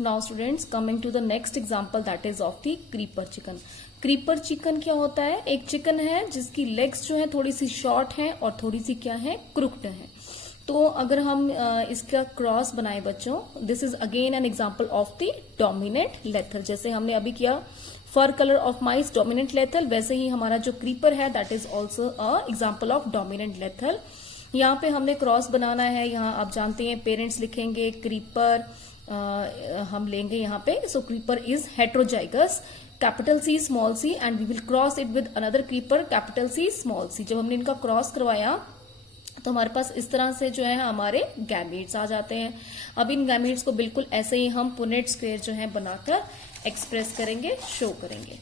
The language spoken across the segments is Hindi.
Now students, coming to the next example that is of the creeper chicken. Creeper chicken क्या होता है? एक चिकन है जिसकी लेग्स जो है थोड़ी सी शॉर्ट है और थोड़ी सी क्या है, क्रुक्ड है। तो अगर हम इसका क्रॉस बनाए बच्चों, this is again an example of the dominant lethal. जैसे हमने अभी किया fur colour of mice dominant lethal, वैसे ही हमारा जो क्रीपर है that is also a example of dominant lethal. यहाँ पे हमने क्रॉस बनाना है। यहाँ आप जानते हैं पेरेंट्स लिखेंगे क्रीपर, हम लेंगे यहाँ पे, so creeper is heterozygous capital C small C and we will cross it with another creeper capital C small C. जब हमने इनका क्रॉस करवाया तो हमारे पास इस तरह से जो है हमारे गैमीट्स आ जाते हैं। अब इन गैमीट्स को बिल्कुल ऐसे ही हम पुनेट स्क्वायर जो है बनाकर एक्सप्रेस करेंगे, शो करेंगे।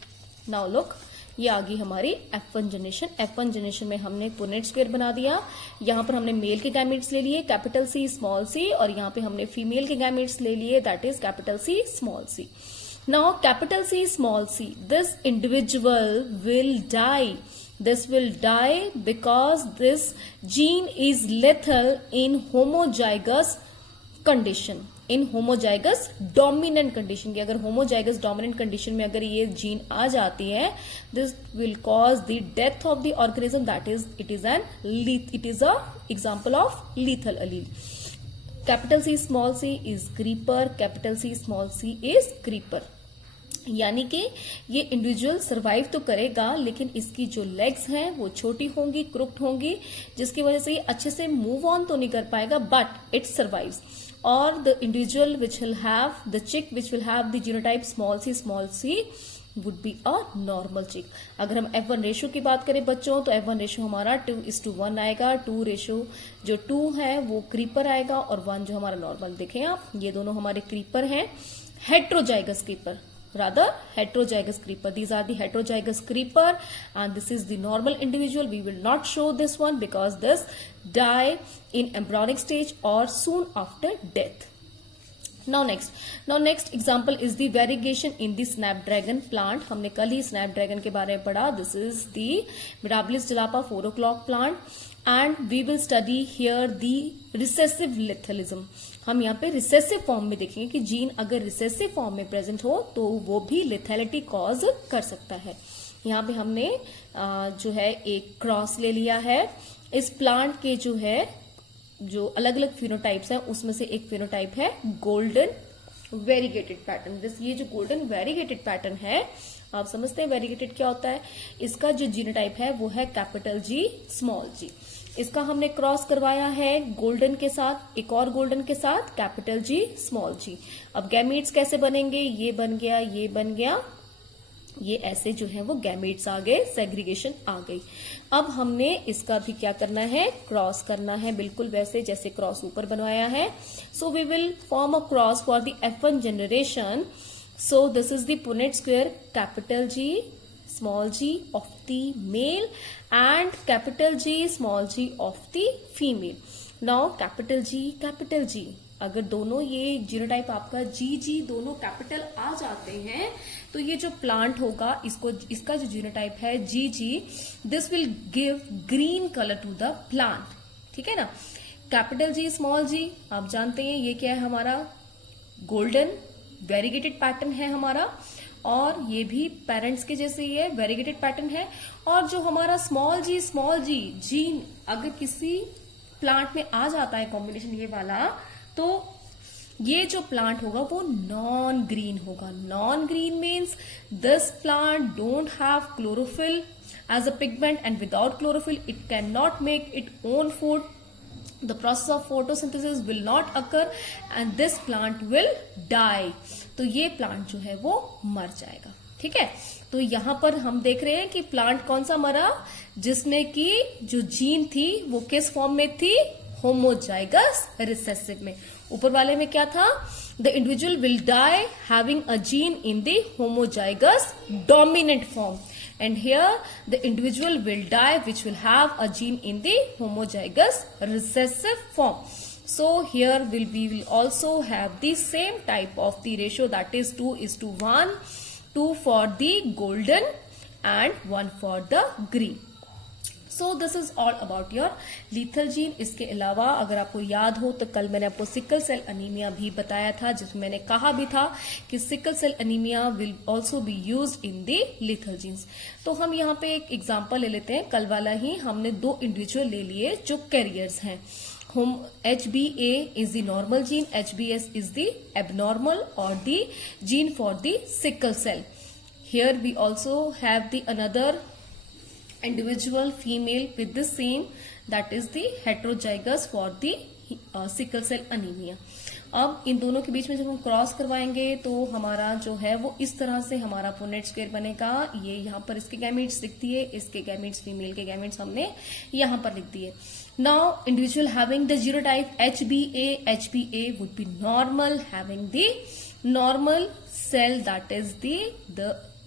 नाउ लुक, ये आ गई हमारी F1 जनरेशन। F1 जनरेशन में हमने पुनेट स्क्वायर बना दिया। यहाँ पर हमने मेल के गैमेट्स ले लिए कैपिटल सी स्मॉल सी, और यहाँ पे हमने फीमेल के गैमेट्स ले लिए that is capital C small C. Now capital C small C, this individual will die. This will die because this gene is lethal in homozygous condition, in homozygous dominant condition। कि अगर homozygous dominant condition में अगर ये जीन आ जाती है, this will cause the death of the organism, that is it is a example of lethal allele। capital C small c is creeper, capital C small c is creeper। यानी कि ये इंडिविजुअल सरवाइव तो करेगा, लेकिन इसकी जो लेग्स हैं वो छोटी होंगी, क्रुक्ड होंगी, जिसकी वजह से ये अच्छे से मूव ऑन तो नहीं कर पाएगा, बट इट सर्वाइव्स। और the individual which will have the chick which will have the genotype small C would be a normal chick. अगर हम F1 रेशियो की बात करें बच्चों, तो F1 रेशियो हमारा 2:1 आएगा। 2 रेशियो जो 2 है वो क्रीपर आएगा और 1 जो हमारा नॉर्मल। देखें आप, ये दोनों हमारे क्रीपर हैं, heterozygous creeper, rather heterozygous creeper। These are the heterozygous creeper and this is the normal individual। We will not show this one because this die in embryonic stage or soon after death। Now next example is the variegation in the snapdragon plant। हमने कल ही snapdragon के बारे में पढ़ा। This is the Mirabilis jalapa 4 o'clock plant and we will study here the recessive lethalism। हम यहाँ पे रिसेसिव फॉर्म में देखेंगे कि जीन अगर रिसेसिव फॉर्म में प्रेजेंट हो तो वो भी लेथैलिटी कॉज कर सकता है। यहाँ पे हमने जो है एक क्रॉस ले लिया है। इस प्लांट के जो अलग अलग फिनोटाइप्स हैं उसमें से एक फिनोटाइप है गोल्डन वेरीगेटेड पैटर्न। ये जो गोल्डन वेरीगेटेड पैटर्न है, आप समझते हैं वेरीगेटेड क्या होता है? इसका जो जीनोटाइप है वो है कैपिटल जी स्मॉल जी। इसका हमने क्रॉस करवाया है गोल्डन के साथ, एक और गोल्डन के साथ कैपिटल जी स्मॉल जी। अब गैमीट्स कैसे बनेंगे? ये बन गया, ये बन गया, ये ऐसे जो है वो गैमीट्स आ गए, सेग्रीगेशन आ गई। अब हमने इसका भी क्या करना है? क्रॉस करना है, बिल्कुल वैसे जैसे क्रॉस ऊपर बनवाया है। So we will form a cross for the F1 generation. So this is the Punnett square capital G small g of the male and capital G small g of the female। now capital G अगर दोनों ये जीनोटाइप आपका जी दोनों कैपिटल आ जाते हैं तो ये जो प्लांट होगा इसका जो जीनोटाइप है जी, this will give green colour to the plant. ठीक है ना? कैपिटल जी स्मॉल जी आप जानते हैं ये क्या है, हमारा गोल्डन वेरीगेटेड पैटर्न है हमारा, और ये भी पेरेंट्स के जैसे ही है, वेरीगेटेड पैटर्न है। और जो हमारा स्मॉल जी जीन अगर किसी प्लांट में आ जाता है कॉम्बिनेशन ये वाला, तो ये जो प्लांट होगा वो नॉन ग्रीन होगा। Non green means this plant don't have chlorophyll as a pigment and without chlorophyll it can not make it own food. The process of photosynthesis will not occur and this plant will die। तो ये प्लांट जो है वो मर जाएगा। ठीक है? तो यहां पर हम देख रहे हैं कि प्लांट कौन सा मरा, जिसमें कि जो जीन थी वो किस फॉर्म में थी? होमोजाइगस रिसेसिव में। ऊपर वाले में क्या था? The individual will die having a gene in the homozygous dominant form and here the individual will die which will have a gene in the homozygous recessive form। so here we will also have the same type of the ratio, that is 2:1, 2 for the golden and 1 for the green। So this is all about your lethal gene. इसके अलावा अगर आपको याद हो तो कल मैंने आपको सिकल सेल अनीमिया भी बताया था, जिसमें मैंने कहा भी था कि sickle cell anaemia will also be used in the lethal genes. तो हम यहाँ पे एक एग्जांपल ले लेते हैं, कल वाला ही हमने 2 इंडिविजुअल ले लिए जो कैरियर्स हैं। HBA is the normal gene, HBS is the abnormal or the gene for the sickle cell. Here we also have the another individual female with the same, that is the heterozygous for the sickle cell anemia. अब इन दोनों के बीच में जब हम क्रॉस करवाएंगे तो हमारा जो है वो इस तरह से हमारा पुनेट स्क्वायर बनेगा। ये यहाँ पर इसके गैमेट्स लिख दिए, इसके गैमेट्स फीमेल के गैमेट्स हमने यहाँ पर लिख दिए। Now individual having the genotype HBA would be normal, having the normal cell, that is the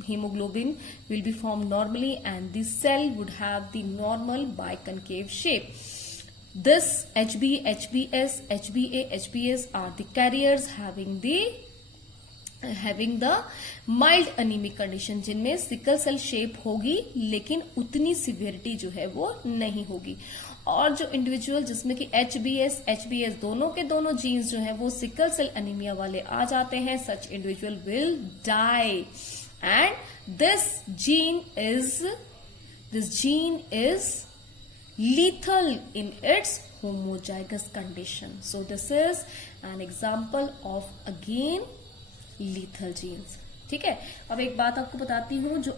hemoglobin will be formed normally and the cell would have the normal biconcave shape. This HB, HBS, HBA, HBS are the carriers having the mild anemic condition, जिनमें सिकल सेल शेप होगी लेकिन उतनी सिवियरिटी जो है वो नहीं होगी। और जो इंडिविजुअल जिसमें कि HBS, HBS दोनों के दोनों जीन्स जो है वो सिकल सेल अनीमिया वाले आ जाते हैं, such individual will die. And this gene is lethal in its homozygous condition. So this is an example of again lethal genes. ठीक है। अब एक बात आपको बताती हूँ, जो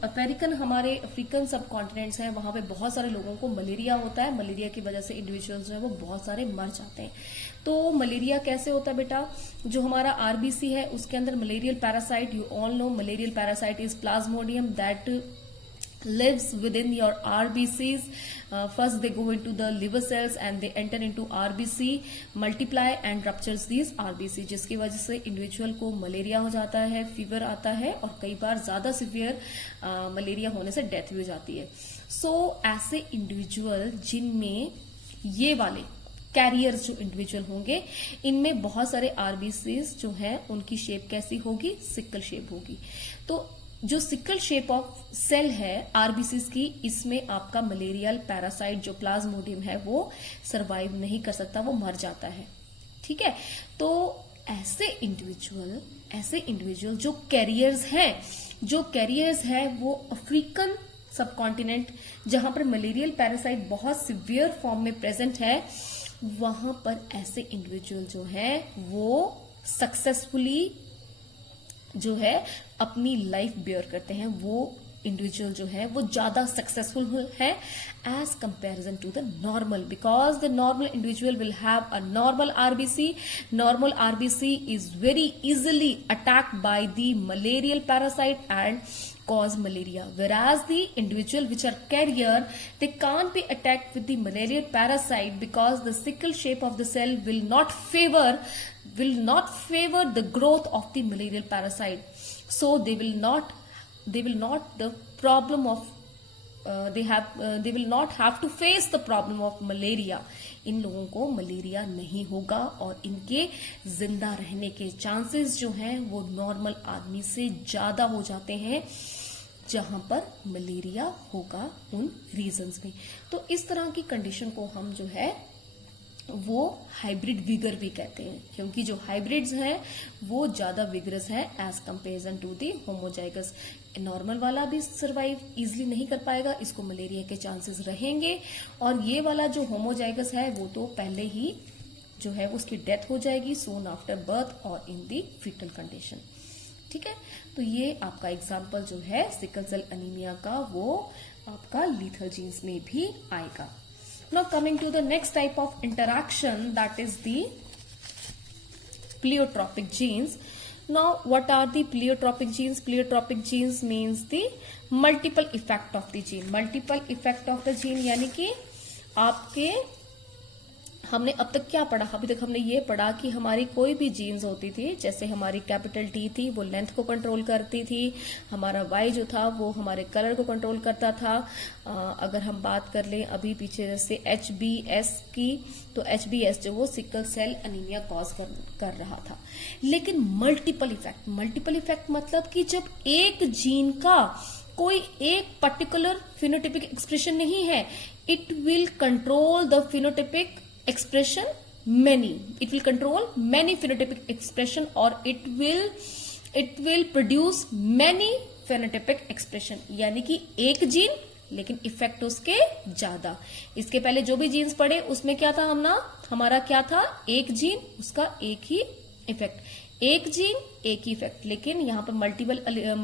हमारे अफ्रीकन सब कॉन्टिनेंट्स हैं वहां पे बहुत सारे लोगों को मलेरिया होता है। मलेरिया की वजह से इंडिविजुअल्स जो है वो बहुत सारे मर जाते हैं। तो मलेरिया कैसे होता है बेटा, जो हमारा आरबीसी है उसके अंदर malarial parasite, you all know malarial parasite is Plasmodium that lives within your RBCs. First they go into the liver cells and they enter into RBC, multiply and ruptures these RBC, जिसकी वजह से इंडिविजुअल को मलेरिया हो जाता है, फीवर आता है और कई बार ज्यादा सिवियर मलेरिया होने से डेथ भी हो जाती है। सो ऐसे इंडिविजुअल जिनमें ये वाले कैरियर्स जो इंडिविजुअल होंगे, इनमें बहुत सारे आरबीसीज जो है उनकी शेप कैसी होगी, सिकल शेप होगी। तो जो सिकल शेप ऑफ सेल है आरबीसीज की, इसमें आपका मलेरियल पैरासाइट जो प्लाज्मोडियम है वो सरवाइव नहीं कर सकता, वो मर जाता है। ठीक है। तो ऐसे इंडिविजुअल जो कैरियर्स हैं वो अफ्रीकन सब कॉन्टिनेंट जहां पर मलेरियल पैरासाइट बहुत सिवियर फॉर्म में प्रेजेंट है, वहां पर ऐसे इंडिविजुअल जो है वो सक्सेसफुली जो है अपनी लाइफ बियर करते हैं। वो इंडिविजुअल जो है वो ज्यादा सक्सेसफुल है as comparison to the normal, because the normal individual will have a normal RBC. Normal RBC is very easily attacked by the malarial parasite and cause malaria, whereas the individual which are carrier, they can't be attacked with the malarial parasite because the sickle shape of the cell will not favor the growth of the malarial parasite. So they will not the problem of they will not have to face the problem of malaria. इन लोगों को मलेरिया नहीं होगा और इनके जिंदा रहने के चांसेस जो हैं वो नॉर्मल आदमी से ज्यादा हो जाते हैं जहां पर मलेरिया होगा उन रीजंस में। तो इस तरह की कंडीशन को हम जो है वो हाइब्रिड विगर भी कहते हैं, क्योंकि जो हाइब्रिड्स हैं वो ज्यादा विगरस है as comparison to the homozygous. Normal वाला भी सरवाइव इजिली नहीं कर पाएगा, इसको मलेरिया के चांसेस रहेंगे, और ये वाला जो होमोजाइगस है वो तो पहले ही जो है उसकी डेथ हो जाएगी सोन आफ्टर बर्थ और इन दी फीटल कंडीशन। ठीक है। तो ये आपका एग्जाम्पल जो है सिकल सेल अनीमिया का वो आपका लीथल जीन्स में भी आएगा। Now coming to the next type of interaction, that is the pleiotropic genes. Now what are the pleiotropic genes? Pleiotropic genes means the multiple effect of the gene. Multiple effect of the gene यानी कि आपके हमने अब तक क्या पढ़ा, अभी तक हमने ये पढ़ा कि हमारी कोई भी जीन्स होती थी, जैसे हमारी कैपिटल टी थी वो लेंथ को कंट्रोल करती थी, हमारा वाई जो था वो हमारे कलर को कंट्रोल करता था। अगर हम बात कर लें अभी पीछे जैसे HBS की, तो HBS जो वो सिकल सेल अनीमिया कॉज कर रहा था। लेकिन मल्टीपल इफेक्ट मतलब कि जब एक जीन का कोई एक पर्टिकुलर फिनोटिपिक एक्सप्रेशन नहीं है. It will control the phenotypic expression many. It will control many phenotypic expression or it will produce many phenotypic expression. यानी कि एक जीन लेकिन इफेक्ट उसके ज्यादा. इसके पहले जो भी जीन्स पढ़े उसमें क्या था हमारा क्या था, एक जीन उसका एक ही इफेक्ट, एक जीन एक ही इफेक्ट. लेकिन यहाँ पर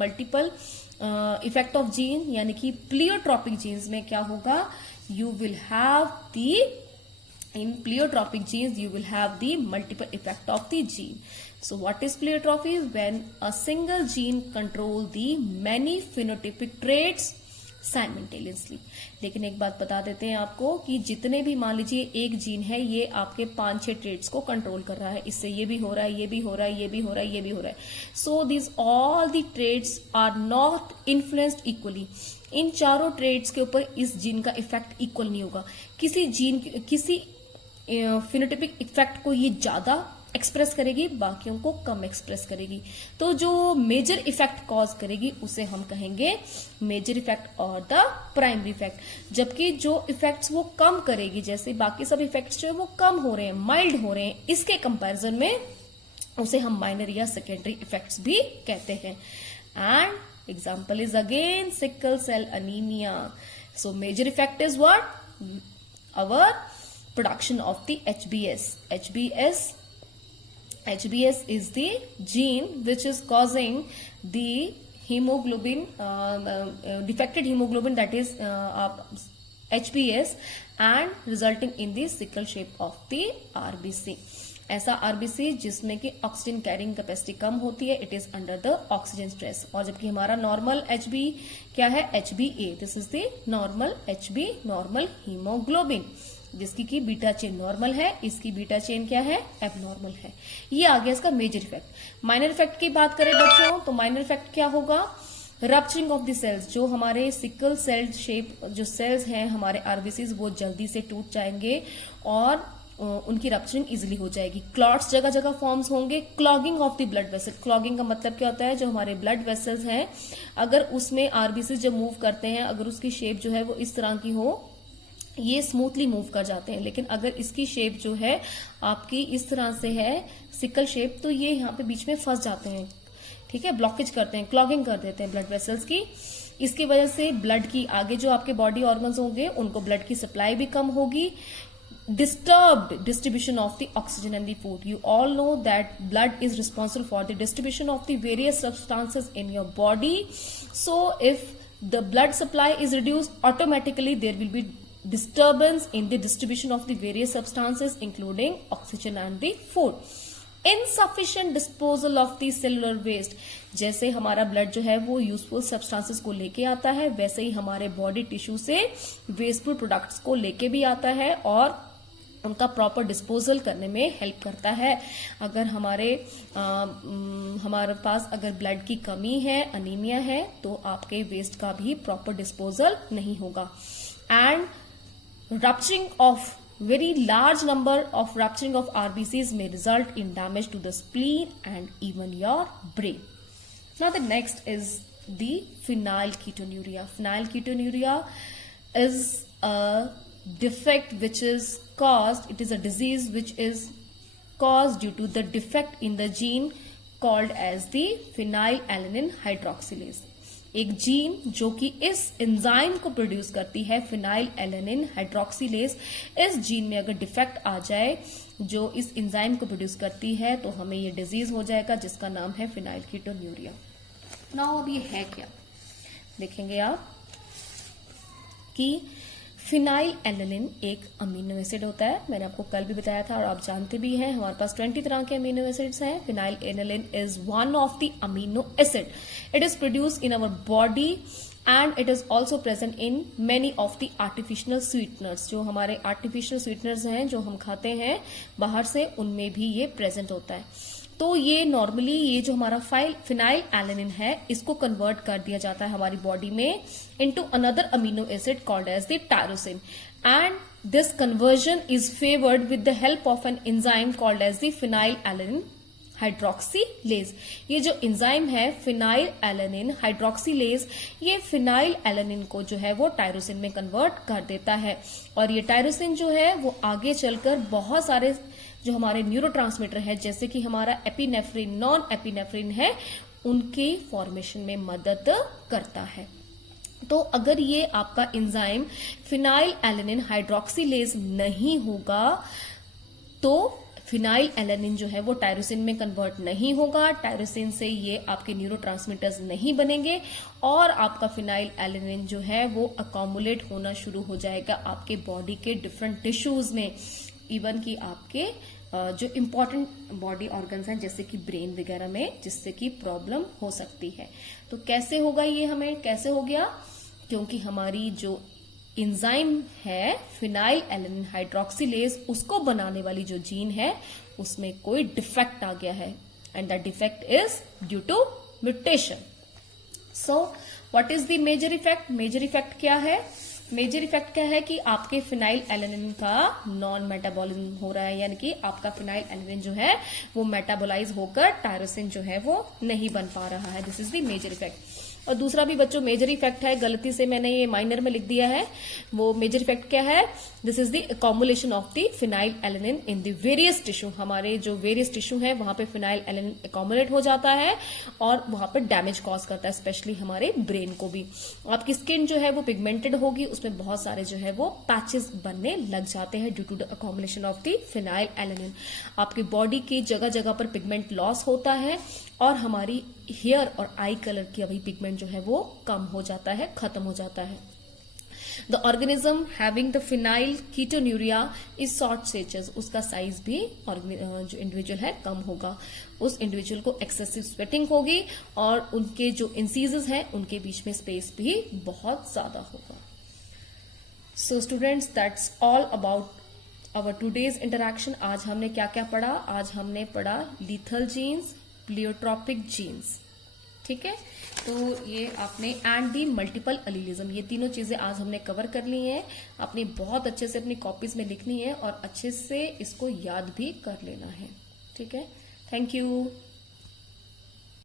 मल्टीपल इफेक्ट ऑफ जीन यानी कि प्लियोट्रॉपिक जीन्स में क्या होगा, you will have the in pleiotropic genes you will have the multiple effect of the gene. So what is pleiotropy? When a single gene control the many phenotypic traits simultaneously. लेकिन एक बात बता देते हैं आपको कि जितने भी मान लीजिए एक जीन है ये आपके 5-6 ट्रेट्स को कंट्रोल कर रहा है, इससे ये भी हो रहा है, ये भी हो रहा है, ये भी हो रहा है, ये भी हो रहा है. So this all the traits are not influenced equally. इन चारों ट्रेट्स के ऊपर इस जीन का इफेक्ट इक्वल नहीं होगा. किसी फिनोटिपिक इफेक्ट को ये ज्यादा एक्सप्रेस करेगी, बाकियों को कम एक्सप्रेस करेगी. तो जो मेजर इफेक्ट कॉज करेगी उसे हम कहेंगे मेजर इफेक्ट और द प्राइमरी इफेक्ट. जबकि जो इफेक्ट्स वो कम करेगी, जैसे बाकी सब इफेक्ट्स जो है वो कम हो रहे हैं, माइल्ड हो रहे हैं, इसके कंपैरिजन में उसे हम माइनर या सेकेंडरी इफेक्ट्स भी कहते हैं. And example is again sickle cell anaemia. So major effect is what, our production of the HbS. HbS is the gene which is causing the hemoglobin, defected hemoglobin, that is HbS, and resulting in the sickle shape of the RBC. ऐसा RBC जिसमें कि ऑक्सीजन कैरिंग कैपेसिटी कम होती है, it is under the oxygen stress. और जबकि हमारा नॉर्मल HB क्या है, HbA. This is the normal HB, normal haemoglobin, जिसकी की बीटा चेन नॉर्मल है, इसकी बीटा चेन क्या है, एबनॉर्मल है. ये आ गया इसका मेजर इफेक्ट. माइनर इफेक्ट की बात करें बच्चों तो माइनर इफेक्ट क्या होगा, रप्चरिंग ऑफ द सेल्स. जो हमारे सिकल सेल शेप जो सेल्स हैं हमारे आरबीसीज वो जल्दी से टूट जाएंगे और उनकी रप्चरिंग इजिली हो जाएगी. क्लॉट्स जगह जगह फॉर्म्स होंगे. Clogging of the blood vessel. Clogging का मतलब क्या होता है, जो हमारे ब्लड वेसल्स हैं अगर उसमें आरबीसी जब मूव करते हैं, अगर उसकी शेप जो है वो इस तरह की हो, ये स्मूथली मूव कर जाते हैं. लेकिन अगर इसकी शेप जो है आपकी इस तरह से है सिकल शेप, तो ये यहाँ पे बीच में फंस जाते हैं. ठीक है, ब्लॉकेज करते हैं, क्लॉगिंग कर देते हैं ब्लड वेसल्स की. इसकी वजह से ब्लड की आगे जो आपके बॉडी ऑर्गन्स होंगे उनको ब्लड की सप्लाई भी कम होगी. Disturbed distribution of the oxygen and the food. You all know that blood is responsible for the distribution of the various substances in your body. So if the blood supply is reduced, automatically there will be disturbance in the distribution of the various substances including oxygen and the food. Insufficient disposal of the cellular waste. जैसे हमारा ब्लड जो है वो यूजफुल सब्सटेंसेस को लेके आता है, वैसे ही हमारे बॉडी टिश्यू से वेस्टफुल प्रोडक्ट्स को लेके भी आता है और उनका प्रॉपर डिस्पोजल करने में हेल्प करता है. अगर हमारे पास अगर ब्लड की कमी है, अनीमिया है, तो आपके वेस्ट का भी प्रॉपर डिस्पोजल नहीं होगा. And rupturing of very large number of rupturing of RBCs may result in damage to the spleen and even your brain. Now the next is the phenylketonuria. Phenylketonuria is a defect which is caused, it is a disease which is caused due to the defect in the gene called as the phenylalanine hydroxylase. एक जीन जो कि इस एंजाइम को प्रोड्यूस करती है, फिनाइलएलानिन हाइड्रोक्सिलेज, इस जीन में अगर डिफेक्ट आ जाए जो इस एंजाइम को प्रोड्यूस करती है तो हमें ये डिजीज हो जाएगा जिसका नाम है फिनाइलकीटोन्यूरिया. नाउ अब ये है क्या, देखेंगे आप कि फिनाइलएलानिन एक अमीनो एसिड होता है. मैंने आपको कल भी बताया था और आप जानते भी हैं, हमारे पास 20 तरह के अमीनो एसिड्स हैं. Phenylalanine is one of the amino acid. It is produced in our body and it is also present in many of the artificial sweeteners. जो हमारे आर्टिफिशियल स्वीटनर्स हैं जो हम खाते हैं बाहर से, उनमें भी ये प्रेजेंट होता है. तो ये नॉर्मली ये जो हमारा फिनाइलएलानिन है इसको कन्वर्ट कर दिया जाता है हमारी बॉडी में into another amino acid called as the tyrosine. And this conversion is favoured with the help of an enzyme called as the phenylalanine hydroxylase. ये जो एंजाइम है फिनाइल एलेनिन हाइड्रोक्सीलेज, ये फिनाइल एलेनिन को जो है वो टायरोसिन में कन्वर्ट कर देता है। और ये टायरोसिन जो है वो आगे चलकर बहुत सारे जो हमारे न्यूरोट्रांसमीटर है, जैसे कि हमारा एपिनेफ्रिन, नॉन एपिनेफ्रिन है, उनके फॉर्मेशन में मदद करता है। तो अगर ये आपका एंजाइम फिनाइल एलेनिन हाइड्रोक्सीलेज नहीं होगा तो फिनाइल एलेनिन जो है वो टायरोसिन में कन्वर्ट नहीं होगा, टायरोसिन से ये आपके न्यूरोट्रांसमीटर्स नहीं बनेंगे और आपका फिनाइल एलेनिन जो है वो अकोमुलेट होना शुरू हो जाएगा आपके बॉडी के डिफरेंट टिश्यूज में, इवन कि आपके जो इम्पोर्टेंट बॉडी ऑर्गन्स हैं जैसे कि ब्रेन वगैरह में, जिससे कि प्रॉब्लम हो सकती है। तो कैसे होगा ये, हमें कैसे हो गया, क्योंकि हमारी जो एंजाइम है फिनाइल एलेनिन हाइड्रोक्सीलेज, उसको बनाने वाली जो जीन है उसमें कोई डिफेक्ट आ गया है, and that defect is due to mutation. So what is the major effect? Major effect क्या है? मेजर इफेक्ट क्या है कि आपके फिनाइल एलेनिन का नॉन मेटाबॉलिज्म हो रहा है, यानी कि आपका फिनाइल एलेनिन जो है वो मेटाबोलाइज होकर टायरोसिन जो है वो नहीं बन पा रहा है। This is the major effect. और दूसरा भी बच्चों मेजर इफेक्ट है, गलती से मैंने ये माइनर में लिख दिया है, वो मेजर इफेक्ट क्या है? This is the accumulation of the phenyl alanine in the various tissue. हमारे जो वेरियस टिश्यू है वहां पे फिनाइल एलेनिन अकोमुलेट हो जाता है और वहां पे डैमेज कॉज करता है, स्पेशली हमारे ब्रेन को भी। आपकी स्किन जो है वो पिगमेंटेड होगी, उसमें बहुत सारे जो है वो पैचेस बनने लग जाते हैं due to the accumulation of the phenylalanine. आपकी बॉडी की जगह जगह पर पिगमेंट लॉस होता है और हमारी हेयर और आई कलर की अभी पिगमेंट जो है वो कम हो जाता है, खत्म हो जाता है। The organism having the phenyl ketonuria is short statures, उसका साइज भी जो इंडिविजुअल है कम होगा, उस इंडिविजुअल को एक्सेसिव स्वेटिंग होगी और उनके जो इंसीजेस हैं उनके बीच में स्पेस भी बहुत ज्यादा होगा। So students, that's all about our today's interaction. आज हमने क्या क्या पढ़ा? आज हमने पढ़ा लीथल जीन्स, प्लियोट्रोपिक जीन्स, ठीक है। तो ये आपने एंड दी मल्टीपल अलीलिज्म, ये तीनों चीजें आज हमने कवर कर ली हैं। आपने बहुत अच्छे से अपनी कॉपीज में लिखनी है और अच्छे से इसको याद भी कर लेना है, ठीक है। Thank you.